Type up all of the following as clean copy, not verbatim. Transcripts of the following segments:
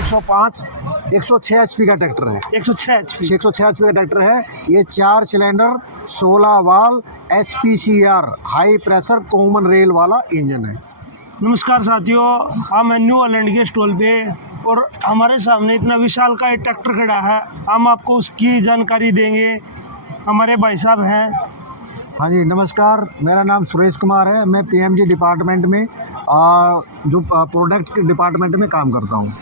105 106 HP का tractor है। 106 HP। 106 HP का ट्रैक्टर है। ये 4 cylinder 16 valve HPCR high pressure common rail वाला इंजन है। नमस्कार साथियों, हम न्यू हॉलैंड के स्टॉल पे और हमारे सामने इतना विशाल का एक ट्रैक्टर खड़ा है। हम आपको उसकी जानकारी देंगे। हमारे भाई साहब हैं। हाँ जी नमस्कार, मेरा नाम सुरेश कुमार है। मैं PMG डिपार्टमेंट में जो प्रोडक्ट के डिपार्टमेंट में काम करता हूँ।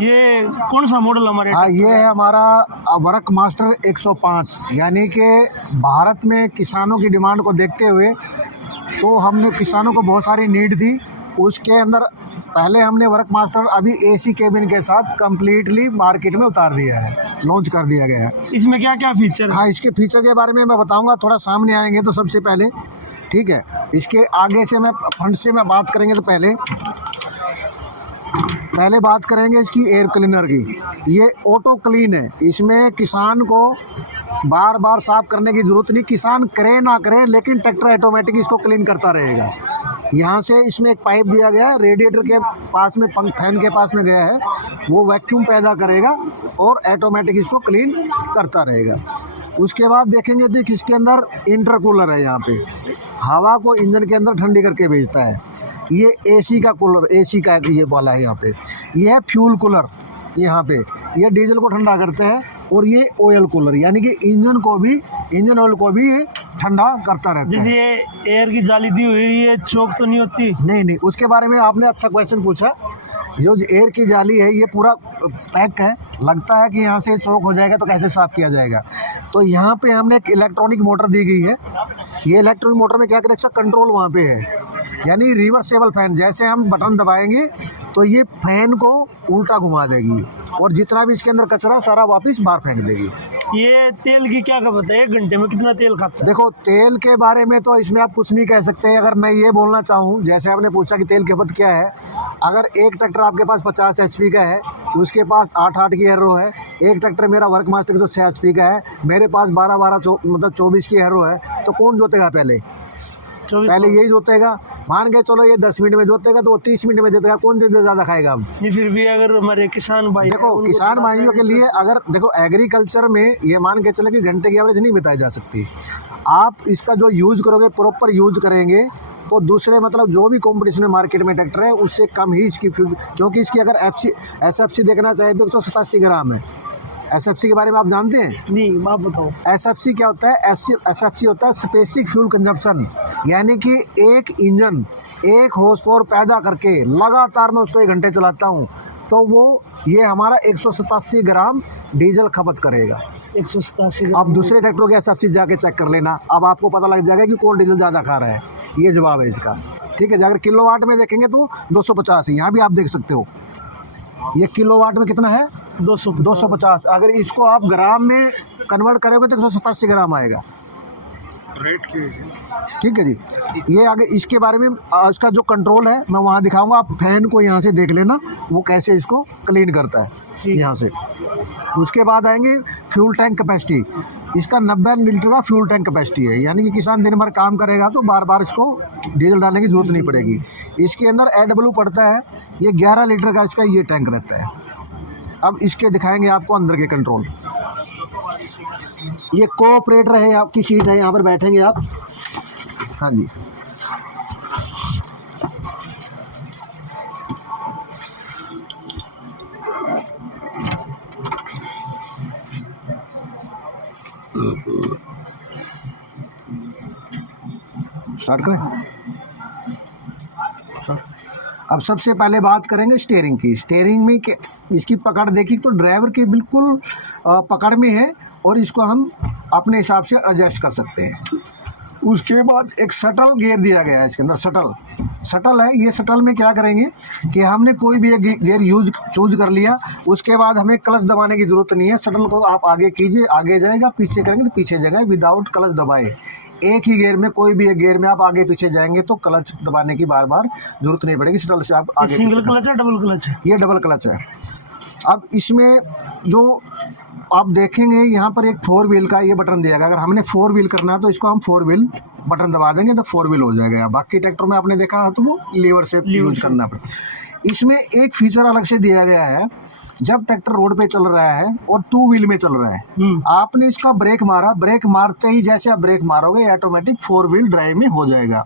ये कौन सा मॉडल हमारे? हाँ, ये है हमारा वर्क मास्टर 105, यानी कि भारत में किसानों की डिमांड को देखते हुए तो हमने किसानों को बहुत सारी नीड थी, उसके अंदर पहले हमने वर्क मास्टर अभी AC केबिन के साथ कम्प्लीटली मार्केट में उतार दिया है, लॉन्च कर दिया गया है। इसमें क्या क्या फीचर है? हाँ, इसके फीचर के बारे में मैं बताऊंगा, थोड़ा सामने आएंगे तो सबसे पहले, ठीक है। इसके आगे से मैं फ्रंट से मैं बात करेंगे तो पहले बात करेंगे इसकी एयर क्लीनर की। ये ऑटो क्लीन है, इसमें किसान को बार बार साफ करने की ज़रूरत नहीं, किसान करे ना करे लेकिन ट्रैक्टर ऑटोमेटिक इसको क्लीन करता रहेगा। यहाँ से इसमें एक पाइप दिया गया है, रेडिएटर के पास में फैन के पास में गया है, वो वैक्यूम पैदा करेगा और ऑटोमेटिक इसको क्लीन करता रहेगा। उसके बाद देखेंगे तो इसके अंदर इंटरकूलर है, यहाँ पे हवा को इंजन के अंदर ठंडी करके भेजता है। ये AC का कूलर, AC का ये वाला है यहाँ पे। ये है फ्यूल कूलर, यहाँ पे ये डीजल को ठंडा करते हैं। और ये ऑयल कूलर, यानी कि इंजन ऑयल को भी ये ठंडा करता रहता है। जैसे ये एयर की जाली दी हुई, ये चौक तो नहीं होती? नहीं, उसके बारे में आपने अच्छा क्वेश्चन पूछा। जो एयर की जाली है ये पूरा पैक है, लगता है कि यहाँ से चौक हो जाएगा तो कैसे साफ़ किया जाएगा। तो यहाँ पे हमने एक इलेक्ट्रॉनिक मोटर दी गई है। ये इलेक्ट्रॉनिक मोटर में क्या करें, इसका कंट्रोल वहाँ पे है, यानी रिवर्सेबल फैन। जैसे हम बटन दबाएंगे तो ये फैन को उल्टा घुमा देगी और जितना भी इसके अंदर कचरा सारा वापस बाहर फेंक देगी। ये तेल की क्या खपत है? 1 घंटे में कितना तेल खाता है? देखो, तेल के बारे में तो इसमें आप कुछ नहीं कह सकते। अगर मैं ये बोलना चाहूँ, जैसे आपने पूछा कि तेल की खपत क्या है, अगर एक ट्रैक्टर आपके पास 50 HP का है, उसके पास 8 की एरो है, एक ट्रैक्टर मेरा वर्क मास्टर तो 6 HP का है, मेरे पास 24 की एरो है, तो कौन जोतेगा पहले यही जोतेगा। मान के चलो ये 10 मिनट में जोतेगा तो वो 30 मिनट में जोतेगा, कौन ज़्यादा खाएगा अब? नहीं, फिर भी अगर हमारे किसान भाई, देखो किसान भाइयों के लिए, अगर देखो एग्रीकल्चर में ये मान के चले कि घंटे की एवरेज नहीं बताई जा सकती। आप इसका जो यूज़ करोगे, प्रॉपर यूज़ करेंगे तो दूसरे मतलब जो भी कंपटीशन में मार्केट में ट्रैक्टर है उससे कम ही इसकी, क्योंकि इसकी अगर SFC देखना चाहे तो 187 ग्राम है। SFC के बारे में आप जानते हैं? नहीं, आप बताओ। SFC क्या होता है? SFC होता है स्पेसिफिक फ्यूल कंजप्शन, यानी कि एक इंजन 1 हॉर्स पावर पैदा करके लगातार मैं उसको 1 घंटे चलाता हूँ तो वो ये हमारा 187 ग्राम डीजल खपत करेगा। 187। अब दूसरे ट्रैक्टरों के SFC जाके चेक कर लेना, अब आपको पता लग जाएगा कि कौन डीजल ज़्यादा खा रहा है। ये जवाब है इसका, ठीक है। अगर किलोवाट में देखेंगे तो 250 है, यहाँ भी आप देख सकते हो ये किलोवाट में कितना है, 250। अगर इसको आप ग्राम में कन्वर्ट करोगे तो 187 ग्राम आएगा। ठीक है जी। ये आगे इसके बारे में इसका जो कंट्रोल है मैं वहाँ दिखाऊंगा, आप फैन को यहाँ से देख लेना वो कैसे इसको क्लीन करता है यहाँ से। उसके बाद आएंगे फ्यूल टैंक कैपेसिटी। इसका 90 लीटर का फ्यूल टैंक कैपेसिटी है, यानी कि किसान दिन भर काम करेगा तो बार बार इसको डीजल डालने की जरूरत नहीं पड़ेगी। इसके अंदर AW पड़ता है, ये 11 लीटर का इसका ये टैंक रहता है। अब इसके दिखाएंगे आपको अंदर के कंट्रोल। ये कोऑपरेटर है, आपकी सीट है, यहाँ पर बैठेंगे आप। हाँ जी, स्टार्ट करें। अब सबसे पहले बात करेंगे स्टीयरिंग की। स्टीयरिंग में इसकी पकड़ देखी तो ड्राइवर की बिल्कुल पकड़ में है और इसको हम अपने हिसाब से एडजस्ट कर सकते हैं। उसके बाद एक शटल गियर दिया गया है इसके अंदर, शटल है। ये शटल में क्या करेंगे कि हमने कोई भी एक गियर चूज कर लिया, उसके बाद हमें क्लच दबाने की ज़रूरत नहीं है। शटल को आप आगे कीजिए, आगे जाएगा, पीछे करेंगे तो पीछे जाएगा, विदाउट क्लच दबाए। एक ही गियर में, कोई भी एक गियर में आप आगे पीछे जाएंगे तो क्लच दबाने की बार बार जरूरत नहीं पड़ेगी। शटल से आप आगे। सिंगल क्लच है, डबल क्लच है? ये डबल क्लच है। अब इसमें जो आप देखेंगे यहाँ पर एक 4 व्हील का ये बटन दिया गया। अगर हमने 4 व्हील करना है तो इसको हम 4 व्हील बटन दबा देंगे तो 4 व्हील हो जाएगा। बाकी ट्रैक्टर में आपने देखा तो वो लीवर से यूज करना पड़े। इसमें एक फीचर अलग से दिया गया है, जब ट्रैक्टर रोड पे चल रहा है और 2 व्हील में चल रहा है, आपने इसका ब्रेक मारा, ब्रेक मारते ही जैसे आप ब्रेक मारोगे ऑटोमेटिक 4 व्हील ड्राइव में हो जाएगा।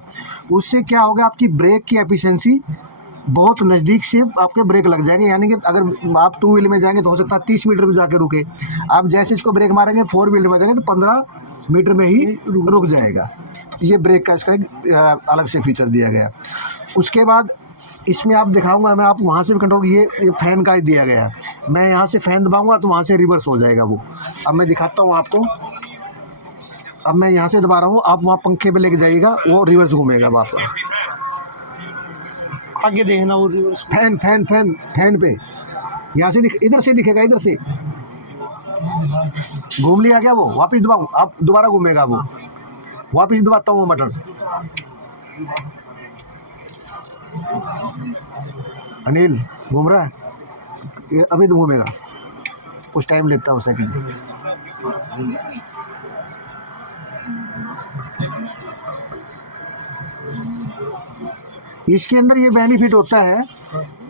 उससे क्या होगा, आपकी ब्रेक की एफिशिएंसी बहुत नज़दीक से आपके ब्रेक लग जाएंगे। यानी कि अगर आप 2 व्हील में जाएंगे तो हो सकता है 30 मीटर में जाके रुके, आप जैसे इसको ब्रेक मारेंगे 4 व्हील में जाएंगे तो 15 मीटर में ही रुक जाएगा। ये ब्रेक का इसका एक अलग से फीचर दिया गया। उसके बाद इसमें आप दिखाऊंगा मैं, आप वहाँ से भी कंट्रोल, ये फैन का ही दिया गया है। मैं यहाँ से फैन दबाऊंगा तो वहाँ से रिवर्स हो जाएगा वो। अब मैं दिखाता हूँ आपको, अब मैं यहाँ से दबा रहा हूँ, आप वहाँ पंखे पे लेके जाइएगा, वो रिवर्स घूमेगा वापस। आगे देखना वो reverse. Fan fan fan fan पे यहाँ से इधर से दिखेगा, इधर से घूम लिया क्या वो, वापस दबाऊँ, आप दोबारा घूमेगा वो, वापस दबाता हूँ वो बटन। अनिल घूम रहा है, ये अभी तो घूमेगा, कुछ टाइम लेता है सेकंड। इसके अंदर ये बेनिफिट होता है,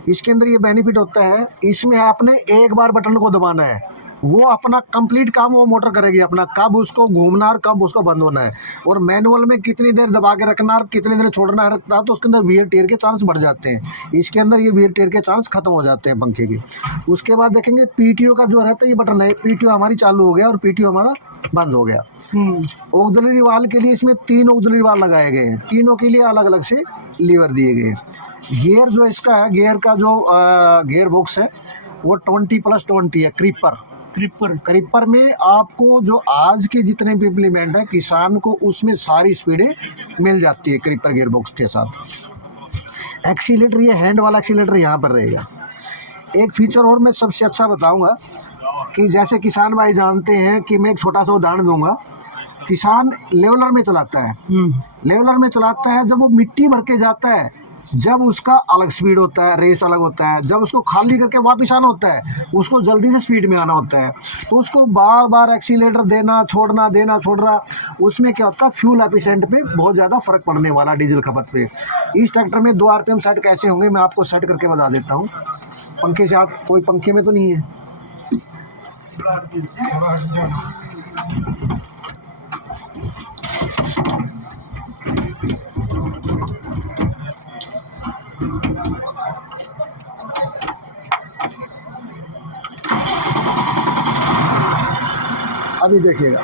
इसके अंदर ये बेनिफिट होता है, इसमें आपने एक बार बटन को दबाना है, वो अपना कंप्लीट काम वो मोटर करेगी अपना, कब उसको घूमना और कब उसको बंद होना है। और मैनुअल में कितनी देर दबा के रखना और कितनी देर छोड़ना है रखना, तो उसके अंदर वियर टेयर के चांस बढ़ जाते हैं। इसके अंदर ये वियर टेयर के चांस खत्म हो जाते हैं पंखे के। उसके बाद देखेंगे पीटीओ का जो रहता है ये बटन है, पीटीओ हमारी चालू हो गया और पीटीओ हमारा बंद हो गया। ऑक्सिलरी वाल के लिए इसमें 3 ऑक्सिलरी वाल लगाए गए हैं, तीनों के लिए अलग अलग से लीवर दिए गए हैं। गियर जो इसका है, गियर का जो गियर बॉक्स है वो 20+20 है। क्रीपर में आपको जो आज के जितने भी इम्प्लीमेंट है किसान को, उसमें सारी स्पीडें मिल जाती है क्रीपर गियर बॉक्स के साथ। एक्सीलेटर, ये हैंड वाला एक्सीलेटर यहाँ पर रहेगा। एक फीचर और मैं सबसे अच्छा बताऊंगा कि जैसे किसान भाई जानते हैं कि मैं एक छोटा सा उदाहरण दूंगा। किसान लेवलर में चलाता है, लेवलर में चलाता है, जब वो मिट्टी भर के जाता है, जब उसका अलग स्पीड होता है, रेस अलग होता है, जब उसको खाली करके वापस आना होता है, उसको जल्दी से स्पीड में आना होता है, तो उसको बार बार एक्सीलेटर देना छोड़ना देना छोड़ना, उसमें क्या होता है फ्यूल एफिशिएंट पे बहुत ज़्यादा फर्क पड़ने वाला, डीजल खपत पे। इस ट्रैक्टर में 2 RPM सेट कैसे होंगे मैं आपको सेट करके बता देता हूँ। पंखे से आप, कोई पंखे में तो नहीं है, अभी देखिएगा।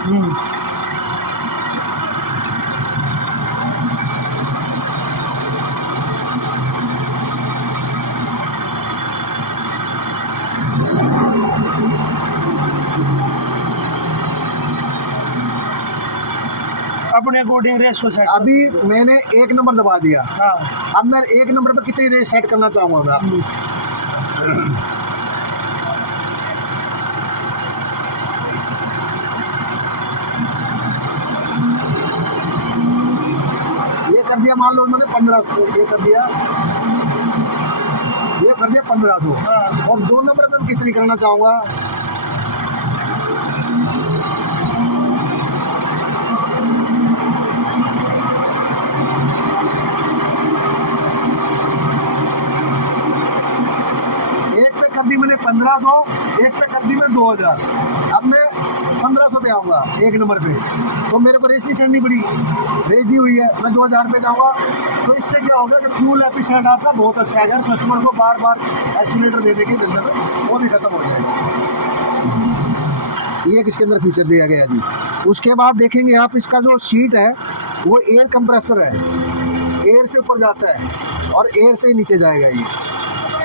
अपने अकॉर्डिंग रेस हो सकता। अभी मैंने 1 नंबर दबा दिया, हाँ। अब मैं 1 नंबर पर कितनी रेस सेट करना चाहूँगा मैं आपको। ये कर दिया, मान लो मैंने 1500, ये कर दिया, ये कर दिया 1500। हाँ। और 2 नंबर पर कितनी करना चाहूँगा, दी मैंने 1500, एक पे कर दी मैं 2000। अब मैं 1500 पे आऊँगा 1 नंबर पे, तो मेरे को रेस नहीं चढ़नी पड़ी, रेस दी हुई है, मैं 2000 पे जाऊँगा। तो इससे क्या होगा कि फ्यूल एफिशिएंट आपका बहुत अच्छा है, अगर कस्टमर को बार बार एक्सीलेटर देने के अंदर वो भी खत्म हो जाएगा। ये इसके अंदर फीचर दिया गया जी। उसके बाद देखेंगे आप, इसका जो सीट है वो एयर कंप्रेसर है, एयर से ऊपर जाता है और एयर से नीचे जाएगा ये,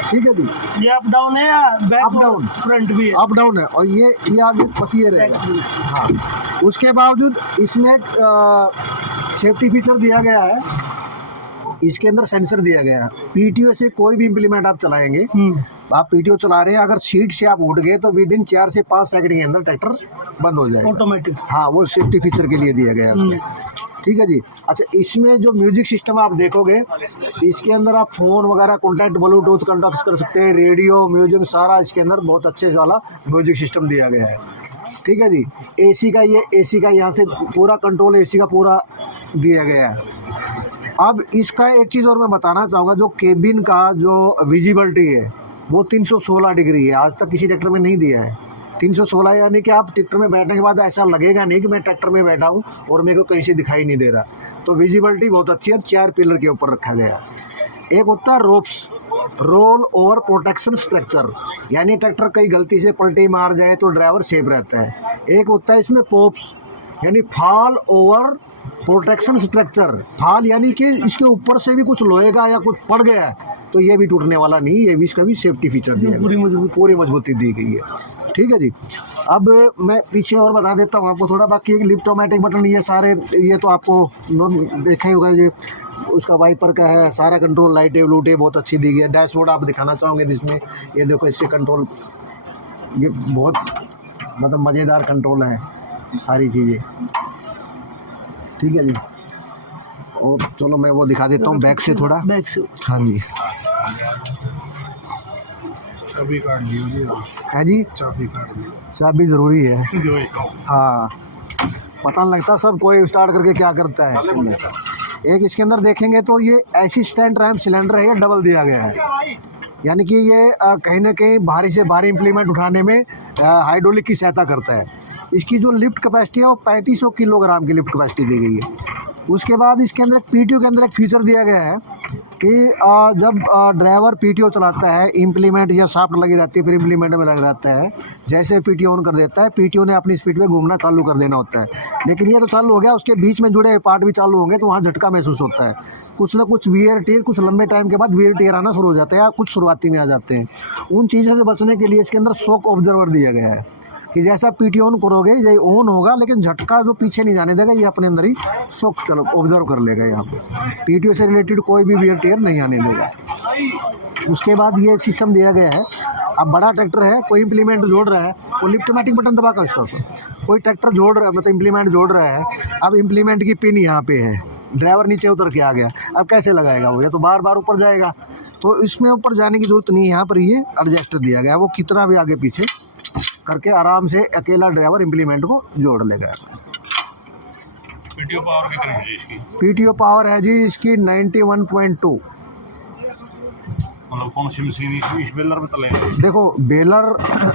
ठीक है जी। ये अप डाउन है या बैक अप डाउन, फ्रंट भी है? अप डाउन है, और ये आगे पसीए रहेगा। हाँ, उसके बावजूद इसमें सेफ्टी फीचर दिया गया है, इसके अंदर सेंसर दिया गया है। पीटीओ से कोई भी इम्प्लीमेंट आप चलाएंगे, आप पीटीओ चला रहे हैं, अगर सीट से आप उठ गए तो विद इन 4 से 5 सेकंड के अंदर ट्रैक्टर बंद हो जाएगा ऑटोमेटिक। हाँ, वो सेफ्टी फीचर के लिए दिया गया है, ठीक है जी। अच्छा, इसमें जो म्यूजिक सिस्टम आप देखोगे, इसके अंदर आप फ़ोन वगैरह कॉन्टैक्ट, ब्लूटूथ कॉन्टैक्ट कर सकते हैं, रेडियो म्यूजिक सारा इसके अंदर बहुत अच्छे वाला म्यूजिक सिस्टम दिया गया है, ठीक है जी। एसी का, ये एसी का यहाँ से पूरा कंट्रोल एसी का पूरा दिया गया है। अब इसका एक चीज़ और मैं बताना चाहूँगा, जो केबिन का जो विजिबिलिटी है वो 316 डिग्री है, आज तक किसी ट्रैक्टर में नहीं दिया है 316, यानी कि आप ट्रैक्टर में बैठने के बाद ऐसा लगेगा नहीं कि मैं ट्रैक्टर में बैठा हूँ और मेरे को कहीं से दिखाई नहीं दे रहा। तो विजिबिलिटी बहुत अच्छी है, 4 पिलर के ऊपर रखा गया। एक होता है ropes, roll over protection structure, यानी ट्रैक्टर कहीं गलती से पलटी मार जाए तो ड्राइवर सेफ रहता है। एक होता है इसमें पोप्स, यानी fall over protection structure, fall यानी कि इसके ऊपर से भी कुछ लोहे का या कुछ पड़ गया है तो ये भी टूटने वाला नहीं, ये भी इसका भी सेफ्टी फीचर दिया है, पूरी मजबूती दी गई है। ठीक है जी। अब मैं पीछे और बता देता हूँ आपको थोड़ा, बाकी लिफ्टोमेटिक बटन ये सारे, ये तो आपको देखा ही होगा, ये उसका वाइपर का है, सारा कंट्रोल, लाइटें लूटें बहुत अच्छी दी गई है। डैशबोर्ड आप दिखाना चाहोगे जिसमें ये देखो इसके कंट्रोल, ये बहुत मतलब मज़ेदार कंट्रोल है सारी चीज़ें। ठीक है जी। और चलो मैं वो दिखा देता हूँ बैक से थोड़ा, बैक से। हाँ जी, चाबी काट ली है जी, चाबी काट ली चाबी ज़रूरी है। हाँ, पता नहीं लगता सब कोई स्टार्ट करके क्या करता है। एक इसके अंदर देखेंगे तो ये असिस्टेंट रैंप सिलेंडर है, ये डबल दिया गया है, यानी कि ये कहीं ना कहीं भारी से भारी इम्प्लीमेंट उठाने में हाइड्रोलिक की सहायता करता है। इसकी जो लिफ्ट कैपेसिटी है वो 3500 किलोग्राम की लिफ्ट कैपेसिटी दी गई है। उसके बाद इसके अंदर एक पीटीओ के अंदर एक फीचर दिया गया है कि जब ड्राइवर पीटीओ चलाता है, इम्प्लीमेंट या शाफ्ट लगी रहती है, फिर इम्प्लीमेंट में लग रहता है, जैसे पीटीओ ऑन कर देता है, पीटीओ ने अपनी स्पीड पे घूमना चालू कर देना होता है। लेकिन ये तो चालू हो गया, उसके बीच में जुड़े पार्ट भी चालू होंगे तो वहाँ झटका महसूस होता है, कुछ ना कुछ वियर टीयर, कुछ लंबे टाइम के बाद वियर टीयर आना शुरू हो जाते हैं या कुछ शुरुआती में आ जाते हैं। उन चीज़ों से बचने के लिए इसके अंदर शॉक ऑब्जर्वर दिया गया है कि जैसा पीटी ऑन करोगे ये ऑन होगा, लेकिन झटका जो पीछे नहीं जाने देगा, ये अपने अंदर ही शॉक ऑब्जर्व कर लेगा। यहाँ पे पीटीओ से रिलेटेड कोई भी वियर टीयर नहीं आने देगा। उसके बाद ये सिस्टम दिया गया है, अब बड़ा ट्रैक्टर है, कोई इम्प्लीमेंट जोड़ रहा है, वो लिफ्टोमेटिक बटन दबा कर उसका, कोई ट्रैक्टर जोड़ रहा है मतलब इम्प्लीमेंट जोड़ रहा है, अब इम्प्लीमेंट की पिन यहाँ पे है, ड्राइवर नीचे उतर के आ गया, अब कैसे लगाएगा वो, या तो बार बार ऊपर जाएगा, तो इसमें वीडियो पर जाने की ज़रूरत नहीं है। यहाँ पर ये एडजस्टर दिया गया है, वो कितना भी आगे पीछे करके आराम से अकेला ड्राइवर इम्प्लीमेंट को जोड़ लेगा। पीटीओ पावर कितनी है इसकी? पीटीओ पावर है जी इसकी 91.2। मतलब कौन सी मशीन इस बेलर पे चलेगा? देखो बेलर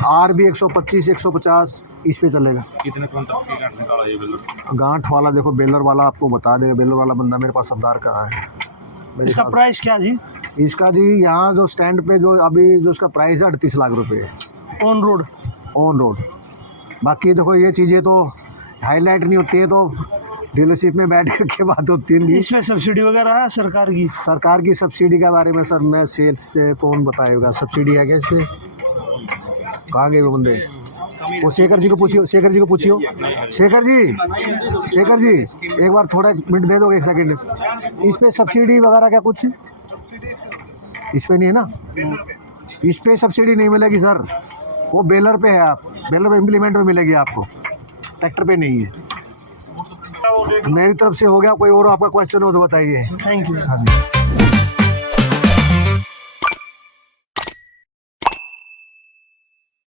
RB 125 150 इस पे चलेगा। कितने क्विंटल की गांठ निकाला ये बेलर? गांठ वाला देखो, बेलर वाला आपको बता देगा, बेलर वाला बंदा मेरे पास सरदार का है। इसका प्राइस क्या जी? इसका जी यहाँ जो स्टैंड पे जो अभी जो उसका प्राइस है 38 लाख रुपए है ऑन रोड। On road. बाकी देखो ये चीज़ें तो हाईलाइट नहीं होती है, तो डीलरशिप में बैठ कर के बात होती है। इसमें सब्सिडी वगैरह है सरकार की? सरकार की सब्सिडी के बारे में सर मैं सेल्स से कौन बताएगा, सब्सिडी है क्या इस पर? कहाँ गए वो बंदे? वो शेखर जी को पूछिए, शेखर जी को पूछियो, शेखर जी एक बार थोड़ा मिनट दे दोगे, 1 सेकंड। इस पे सब्सिडी वगैरह क्या कुछ इस पे नहीं है ना? इस पे सब्सिडी नहीं मिलेगी सर, वो बेलर पे है, आप बेलर पे इम्प्लीमेंट में मिलेगी आपको, ट्रैक्टर पे नहीं है। मेरी तरफ से हो गया, कोई और आपका क्वेश्चन हो तो बताइए। Thank you. हाँ जी।